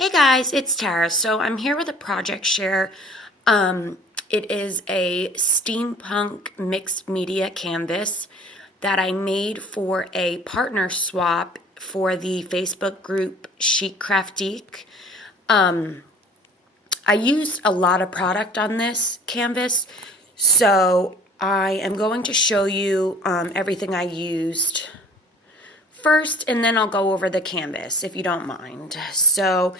Hey guys, it's Tara. So I'm here with a project share. It is a steampunk mixed media canvas that I made for a partner swap for the Facebook group Chic Craftique. I used a lot of product on this canvas, so I am going to show you everything I used first, and then I'll go over the canvas if you don't mind. So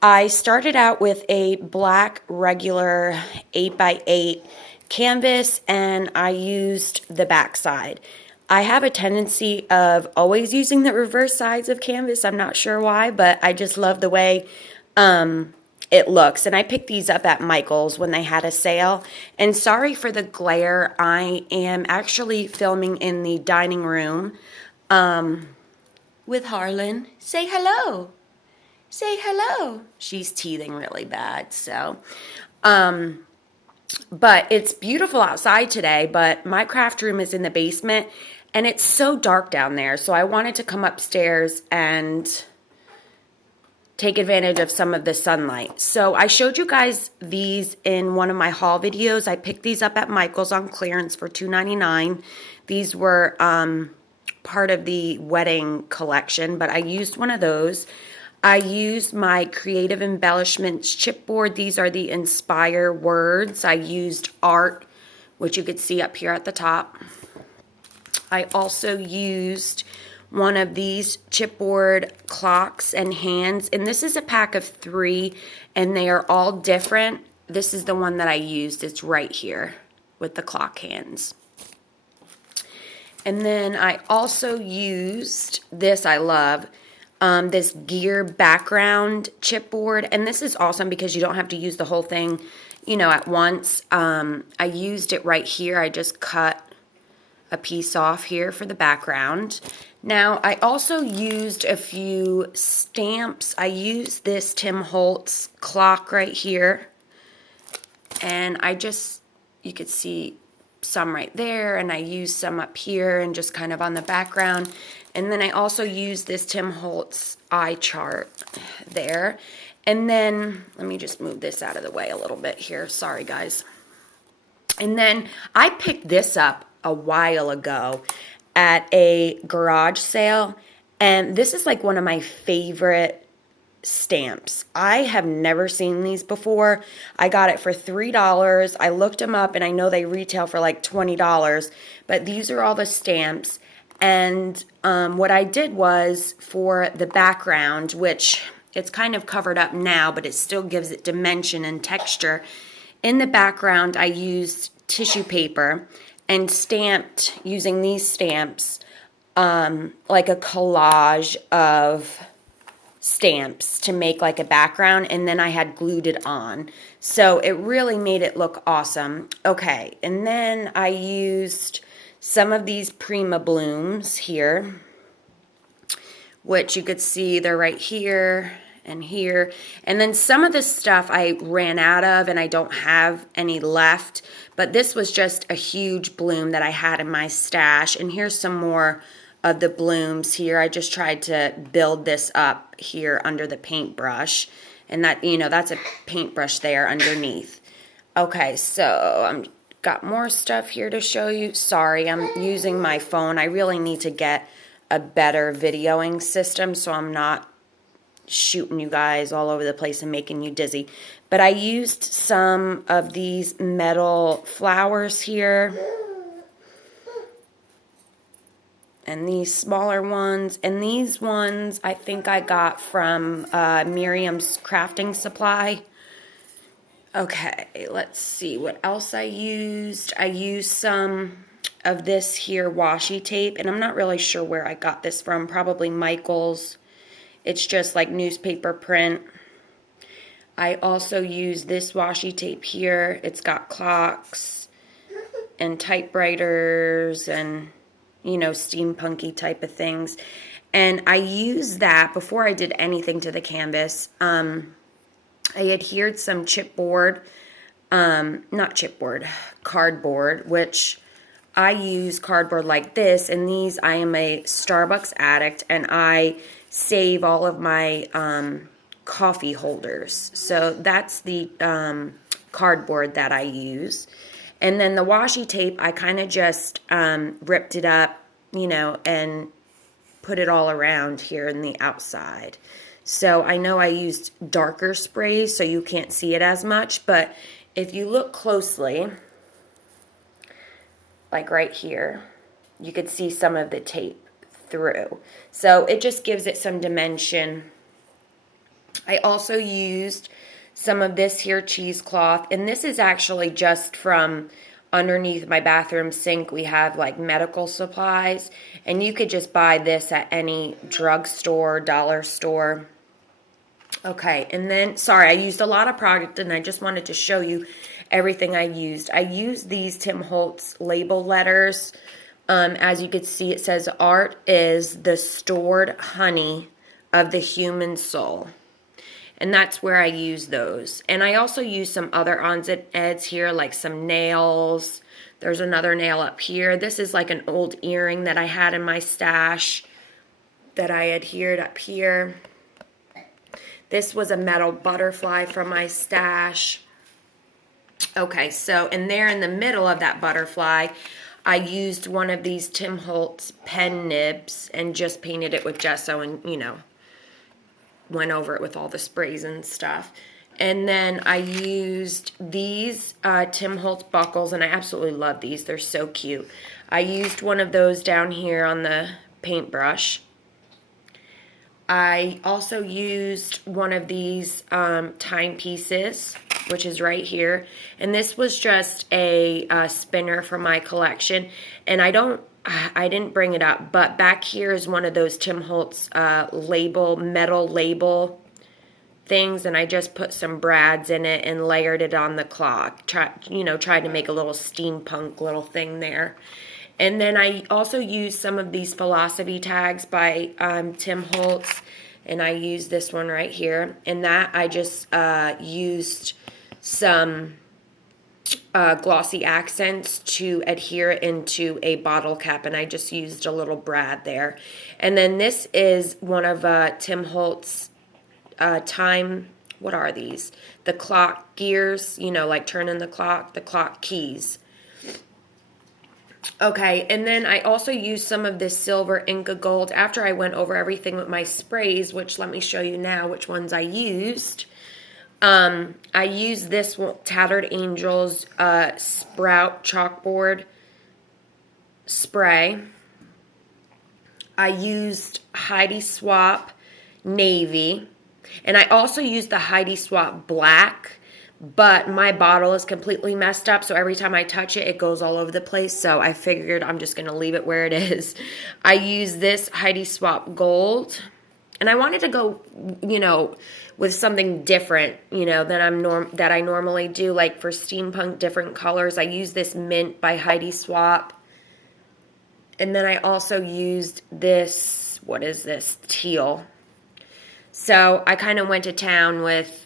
I started out with a black regular 8x8 canvas, and I used the back side. I have a tendency of always using the reverse sides of canvas. I'm not sure why, but I just love the way it looks. And I picked these up at Michael's when they had a sale. And sorry for the glare. I am actually filming in the dining room with Harlan. Say hello. Say hello. She's teething really bad, so. But it's beautiful outside today, but my craft room is in the basement, and it's so dark down there, so I wanted to come upstairs and take advantage of some of the sunlight. So I showed you guys these in one of my haul videos. I picked these up at Michael's on clearance for $2.99. These were part of the wedding collection, but I used one of those. I used my Creative Embellishments chipboard. These are the Inspire words. I used art, which you could see up here at the top. I also used one of these chipboard clocks and hands, and this is a pack of 3, and they are all different. This is the one that I used. It's right here with the clock hands. And then I also used this, I love, this gear background chipboard. And this is awesome because you don't have to use the whole thing, at once. I used it right here. I just cut a piece off here for the background. Now, I also used a few stamps. I used this Tim Holtz clock right here. And you could see some right there, and I used some up here and just kind of on the background. And then I also used this Tim Holtz eye chart there. And then let me just move this out of the way a little bit here. Sorry, guys. And then I picked this up a while ago at a garage sale, and this is like one of my favorite stamps. I have never seen these before. I got it for $3. I looked them up, and I know they retail for like $20, but these are all the stamps. And what I did was, for the background, which it's kind of covered up now, but it still gives it dimension and texture. In the background, I used tissue paper and stamped, using these stamps, like a collage of stamps to make like a background, and then I had glued it on. So it really made it look awesome. Okay, and then I used some of these Prima blooms here, which you could see they're right here and here. And then some of this stuff I ran out of and I don't have any left, but this was just a huge bloom that I had in my stash. And here's some more of the blooms here. I just tried to build this up here under the paintbrush, and that, that's a paintbrush there underneath. Okay, so I'm got more stuff here to show you. Sorry, I'm using my phone. I really need to get a better videoing system so I'm not shooting you guys all over the place and making you dizzy. But I used some of these metal flowers here, and these smaller ones, and these ones I think I got from Miriam's Crafting Supply. Okay, let's see what else I used. I used some of this here washi tape, and I'm not really sure where I got this from, probably Michael's. It's just like newspaper print. I also used this washi tape here. It's got clocks and typewriters and steampunky type of things. And I used that before I did anything to the canvas. I adhered some cardboard, which I use cardboard like this. And these, I am a Starbucks addict, and I save all of my coffee holders. So that's the cardboard that I use. And then the washi tape, I kind of just ripped it up, and put it all around here in the outside. So I know I used darker sprays so you can't see it as much, but if you look closely, like right here, you could see some of the tape through. So it just gives it some dimension. I also used some of this here cheesecloth, and this is actually just from underneath my bathroom sink. We have like medical supplies, and you could just buy this at any drugstore, dollar store. Okay, and then, sorry, I used a lot of product, and I just wanted to show you everything I used. I used these Tim Holtz label letters. As you can see, it says, "Art is the stored honey of the human soul." And that's where I use those. And I also use some other odds and ends here, like some nails. There's another nail up here. This is like an old earring that I had in my stash that I adhered up here. This was a metal butterfly from my stash. Okay, so, and there in the middle of that butterfly, I used one of these Tim Holtz pen nibs and just painted it with gesso and, went over it with all the sprays and stuff. And then I used these Tim Holtz buckles, and I absolutely love these. They're so cute. I used one of those down here on the paintbrush. I also used one of these timepieces, which is right here. And this was just a spinner from my collection. And I didn't bring it up, but back here is one of those Tim Holtz metal label things, and I just put some brads in it and layered it on the clock. Tried to make a little steampunk little thing there. And then I also used some of these philosophy tags by Tim Holtz, and I used this one right here. And that I just used some glossy accents to adhere into a bottle cap, and I just used a little brad there. And then this is one of Tim Holtz what are these? The clock gears, like turning the clock keys. Okay, and then I also used some of this silver Inca Gold after I went over everything with my sprays, which let me show you now which ones I used. I used this Tattered Angels Sprout chalkboard spray. I used Heidi Swapp Navy. And I also used the Heidi Swapp Black, but my bottle is completely messed up, so every time I touch it, it goes all over the place. So I figured I'm just going to leave it where it is. I used this Heidi Swapp Gold. And I wanted to go, with something different, that I normally do, like for steampunk, different colors. I used this Mint by Heidi Swapp. And then I also used this, what is this, teal. So I kind of went to town with,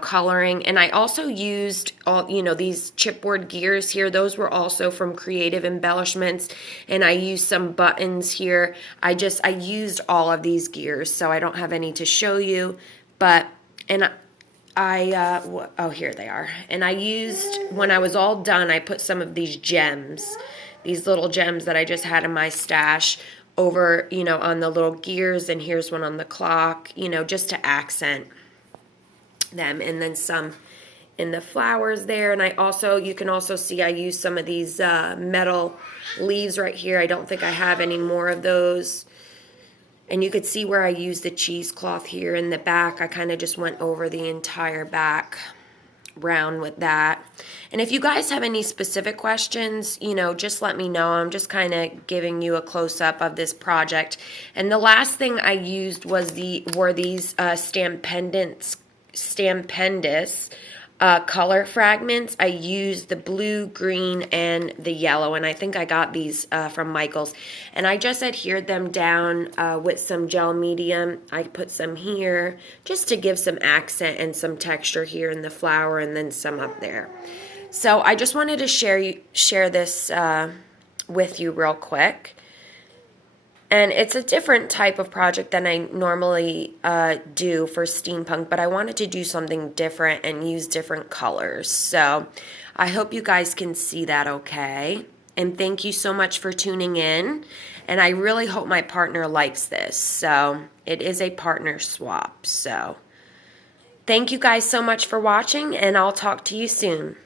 coloring. And I also used all, these chipboard gears here. Those were also from Creative Embellishments. And I used some buttons here. I used all of these gears, so I don't have any to show you. But, and oh, here they are. And I used, when I was all done, I put some of these gems, these little gems that I just had in my stash over, on the little gears, and here's one on the clock, just to accent them, and then some in the flowers there. And you can also see I used some of these metal leaves right here. I don't think I have any more of those. And you could see where I used the cheesecloth here in the back. I kind of just went over the entire back round with that. And if you guys have any specific questions, just let me know. I'm just kind of giving you a close-up of this project. And the last thing I used were these Stampendous color fragments. I used the blue, green, and the yellow, and I think I got these from Michaels. And I just adhered them down with some gel medium. I put some here just to give some accent and some texture here in the flower, and then some up there. So I just wanted to share this with you real quick. And it's a different type of project than I normally do for steampunk, but I wanted to do something different and use different colors. So I hope you guys can see that okay. And thank you so much for tuning in. And I really hope my partner likes this. So it is a partner swap. So thank you guys so much for watching, and I'll talk to you soon.